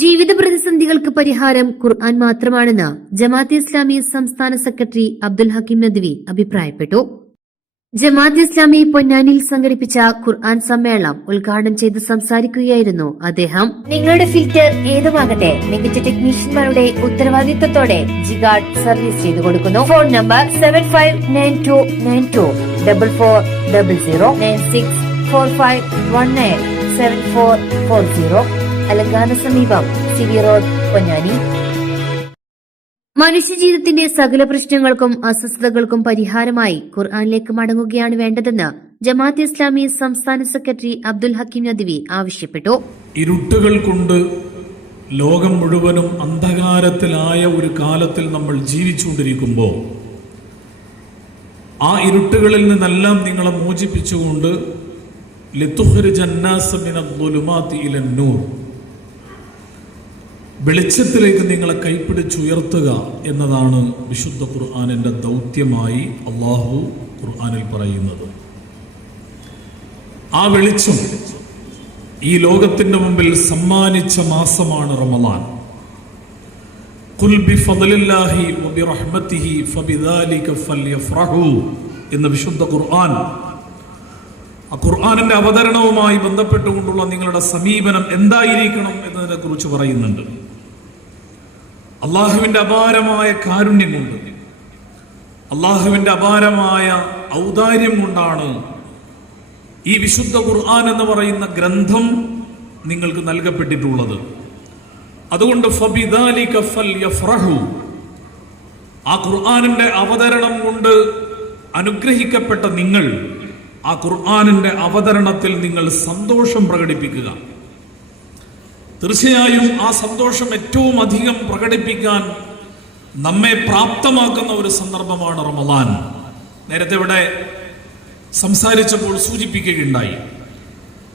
ജീവിത പ്രതിസന്ധികൾക്ക് പരിഹാരം ഖുർആൻ മാത്രമാണെന്ന് ജമാഅത്ത് ഇസ്ലാമി സംസ്ഥാന സെക്രട്ടറി അബ്ദുൽ ഹക്കീം നദ്വി അഭിപ്രായപ്പെട്ടു. ജമാഅത്ത് ഇസ്ലാമി പൊന്നാനിയിൽ സംഘടിപ്പിച്ച ഖുർആൻ സമ്മേളനം ഉദ്ഘാടനം ചെയ്ത് സംസാരിക്കുകയായിരുന്നു അദ്ദേഹം. നിങ്ങളുടെ ഫിൽറ്റർ ഏതുമാകട്ടെ മികച്ച ടെക്നീഷ്യന്മാരുടെ ഉത്തരവാദിത്തത്തോടെ ജിഗാർഡ് സർവീസ് ചെയ്തു കൊടുക്കുന്നു. Phone number seven five nine two nine two double four double zero nine six four five one nine seven four four zero അലങ്കാന സമീപം സിവി റോഡ് പൊന്നാനി. മനുഷ്യജീവിതത്തിന്റെ സകല പ്രശ്നങ്ങൾക്കും അസ്വസ്ഥതകൾക്കും പരിഹാരമായി ഖുർആാനിലേക്ക് മടങ്ങുകയാണ് വേണ്ടതെന്ന് ജമാഅത്ത് ഇസ്ലാമി സംസ്ഥാന സെക്രട്ടറി അബ്ദുൽ ഹക്കീം നദ്വി ആവശ്യപ്പെട്ടു. ഇരുട്ടുകൾ കൊണ്ട് ലോകം മുഴുവനും അന്ധകാരത്തിലായ ഒരു കാലത്തിൽ നമ്മൾ ജീവിച്ചുകൊണ്ടിരിക്കുമ്പോൾ ആ ഇരുട്ടുകളിൽ നിന്നെല്ലാം നിങ്ങളെ മോചിപ്പിച്ചുകൊണ്ട് ലിത്തുഹരി ജന്നാസമിനൂർ വെളിച്ചത്തിലേക്ക് നിങ്ങളെ കൈപ്പിടിച്ചുയർത്തുക എന്നതാണ് വിശുദ്ധ ഖുർആാനിന്റെ ദൗത്യമായി അള്ളാഹു ഖുർആാനിൽ പറയുന്നത്. ആ വെളിച്ചം ഈ ലോകത്തിന്റെ മുമ്പിൽ സമ്മാനിച്ച മാസമാണ് ഫല്യഫ്റഹു എന്ന വിശുദ്ധ ഖുർആൻ ആ ഖുർആാനിന്റെ അവതരണവുമായി ബന്ധപ്പെട്ടുകൊണ്ടുള്ള നിങ്ങളുടെ സമീപനം എന്തായിരിക്കണം എന്നതിനെ കുറിച്ച് പറയുന്നുണ്ട്. അള്ളാഹുവിന്റെ അപാരമായ കാരുണ്യം കൊണ്ട് അള്ളാഹുവിന്റെ അപാരമായ ഔദാര്യം കൊണ്ടാണ് ഈ വിശുദ്ധ ഖുർആൻ എന്ന് പറയുന്ന ഗ്രന്ഥം നിങ്ങൾക്ക് നൽകപ്പെട്ടിട്ടുള്ളത് അതുകൊണ്ട്. ആ ഖുർആാനിന്റെ അവതരണം കൊണ്ട് അനുഗ്രഹിക്കപ്പെട്ട നിങ്ങൾ ആ ഖുർആാനിന്റെ അവതരണത്തിൽ നിങ്ങൾ സന്തോഷം പ്രകടിപ്പിക്കുക തീർച്ചയായും ആ സന്തോഷം ഏറ്റവും അധികം പ്രകടിപ്പിക്കാൻ നമ്മെ പ്രാപ്തമാക്കുന്ന ഒരു സന്ദർഭമാണ് റമദാൻ. നേരത്തെ ഇവിടെ സംസാരിച്ചപ്പോൾ സൂചിപ്പിക്കുകയുണ്ടായി.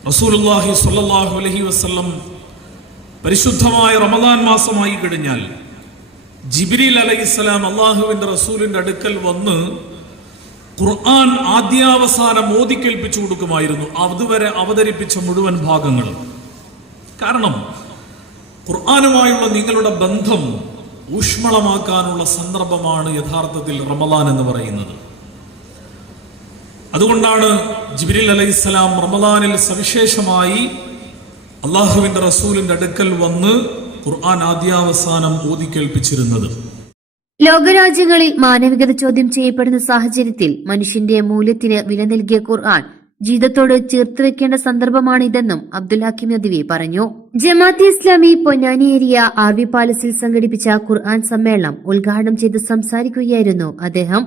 റസൂലുള്ളാഹി സ്വല്ലല്ലാഹു അലഹി വസല്ലം പരിശുദ്ധമായ റമദാൻ മാസമായി കഴിഞ്ഞാൽ ജിബ്രീൽ അലൈഹിസ്സലാം അള്ളാഹുവിന്റെ റസൂലിന്റെ അടുക്കൽ വന്ന് ഖുർആൻ ആദ്യാവസാനം ഓതിക്കേൽപ്പിച്ചു കൊടുക്കുമായിരുന്നു. അതുവരെ അവതരിപ്പിച്ച മുഴുവൻ ഭാഗങ്ങളും കാരണം ഖുർആനുമായുള്ള നിങ്ങളുടെ ബന്ധം ഊഷ്മളമാക്കാനുള്ള സന്ദർഭമാണ് യഥാർത്ഥത്തിൽ റമദാൻ എന്ന് പറയുന്നത്. അതുകൊണ്ടാണ് ജിബിരിൽ അലൈഹിസ്സലാം റമദാനിൽ സവിശേഷമായി അള്ളാഹുവിന്റെ റസൂലിന്റെ അടുക്കൽ വന്ന് ഖുർആൻ ആദ്യാവസാനം ഓതിക്കേൽപ്പിച്ചിരുന്നത് ലോകരാജ്യങ്ങളിൽ മാനവികത ചോദ്യം ചെയ്യപ്പെടുന്ന സാഹചര്യത്തിൽ മനുഷ്യന്റെ മൂല്യത്തിന് വില നൽകിയ ഖുർആൻ ജീവിതത്തോട് ചേർത്ത് വെക്കേണ്ട സന്ദർഭമാണിതെന്നും അബ്ദുൽ ഹക്കീം നദ്വി പറഞ്ഞു. Jamaate Islami Ponnani area R V പാലസിൽ സംഘടിപ്പിച്ച ഖുർആൻ സമ്മേളനം ഉദ്ഘാടനം ചെയ്ത് സംസാരിക്കുകയായിരുന്നു അദ്ദേഹം.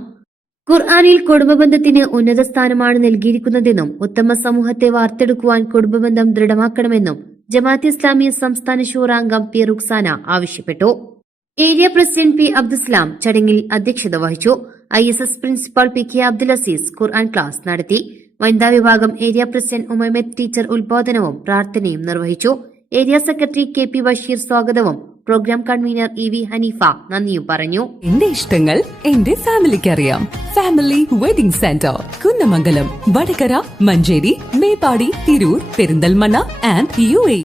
ഖുർആനിൽ കുടുംബബന്ധത്തിന് ഉന്നത സ്ഥാനമാണ് നൽകിയിരിക്കുന്നതെന്നും ഉത്തമ സമൂഹത്തെ വാർത്തെടുക്കുവാൻ കുടുംബബന്ധം ദൃഢമാക്കണമെന്നും ജമാഅത്ത് ഇസ്ലാമി സംസ്ഥാന ശൂറാംഗം പി റുക്സാന ആവശ്യപ്പെട്ടു. ഏരിയ പ്രസിഡന്റ് പി അബ്ദുസ്ലാം ചടങ്ങിൽ അധ്യക്ഷത വഹിച്ചു. I S S principal P K Abdul Azeez Quran class നടത്തി. വനിതാ വിഭാഗം ഏരിയ പ്രസിഡന്റ് ഉമൈമത്ത് ടീച്ചർ ഉദ്ബോധനവും പ്രാർത്ഥനയും നിർവഹിച്ചു. Area secretary K P Basheer സ്വാഗതവും programme convener E V Haneefa നന്ദിയും പറഞ്ഞു. എന്റെ ഇഷ്ടങ്ങൾ എന്റെ ഫാമിലിക്ക് അറിയാം family wedding centre Kunnamangalam Vadakara Manjeri Meppadi Tirur Perinthalmanna and U